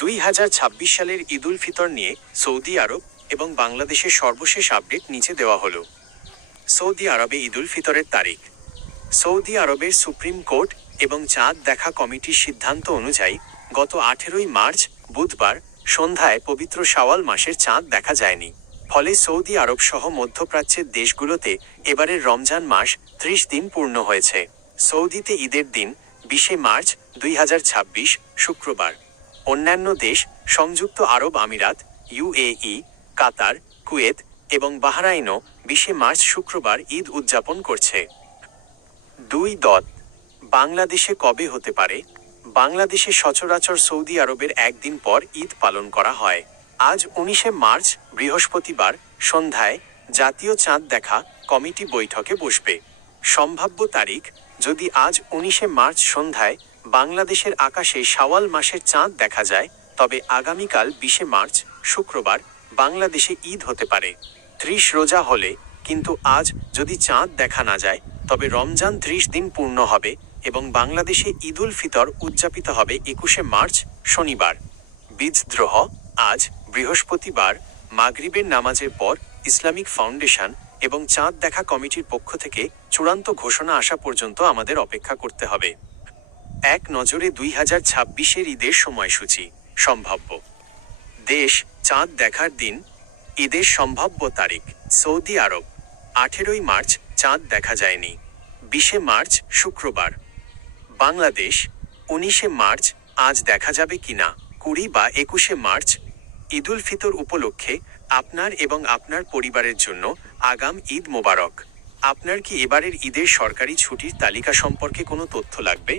2026 সালের ঈদ উল ফিতর নিয়ে সৌদি আরব এবং বাংলাদেশের সর্বশেষ আপডেট নিচে দেওয়া হলো। সৌদি আরবে ঈদ উল ফিতরের তারিখ। সৌদি আরবের সুপ্রিম কোর্ট এবং চাঁদ দেখা কমিটির সিদ্ধান্ত অনুযায়ী গত 18 মার্চ বুধবার সন্ধ্যায় পবিত্র শাওয়াল মাসের চাঁদ দেখা যায়নি। ফলে সৌদি আরব সহ মধ্যপ্রাচ্যের দেশগুলোতে এবারের রমজান মাস 30 দিন পূর্ণ হয়েছে। সৌদিতে ঈদের দিন 20 মার্চ 2026 শুক্রবার। অন্যান্য দেশ সংযুক্ত আরব আমিরাত, ইউএই, কাতার, কুয়েত এবং বাহরাইনও 20 মার্চ শুক্রবার ঈদ উদযাপন করছে। 2. বাংলাদেশে কবে হতে পারে? বাংলাদেশে সচরাচর সৌদি আরবের একদিন পর ঈদ পালন করা হয়। আজ 19 মার্চ বৃহস্পতিবার সন্ধ্যায় জাতীয় চাঁদ দেখা কমিটি বৈঠকে বসবে। সম্ভাব্য তারিখ: যদি আজ 19 মার্চ সন্ধ্যায় বাংলাদেশের আকাশে শাওয়াল মাসের চাঁদ দেখা যায়, তবে আগামীকাল 20 মার্চ শুক্রবার বাংলাদেশে ঈদ হতে পারে। 30 রোজা হলে, কিন্তু আজ যদি চাঁদ দেখা না যায়, তবে রমজান 30 দিন পূর্ণ হবে এবং বাংলাদেশে ঈদ উল ফিতর উদযাপিত হবে 21 মার্চ শনিবার। বিদ্রোহ: আজ বৃহস্পতিবার মাগরিবের নামাজের পর ইসলামিক ফাউন্ডেশন এবং চাঁদ দেখা কমিটির পক্ষ থেকে চূড়ান্ত ঘোষণা আসা পর্যন্ত আমাদের অপেক্ষা করতে হবে। এক নজরে 2026-এর ঈদের সময়সূচি। সম্ভাব্য দেশ: চাঁদ দেখার দিন। ঈদের সম্ভাব্য তারিখ: সৌদি আরব 18 মার্চ চাঁদ দেখা যায়নি, 20 মার্চ শুক্রবার। বাংলাদেশ 19 মার্চ আজ দেখা যাবে কিনা, 20 বা 21 মার্চ। ঈদ উল ফিতর উপলক্ষে আপনার এবং আপনার পরিবারের জন্য আগাম ঈদ মোবারক। আপনার কি এবারের ঈদের সরকারি ছুটির তালিকা সম্পর্কে কোনো তথ্য লাগবে?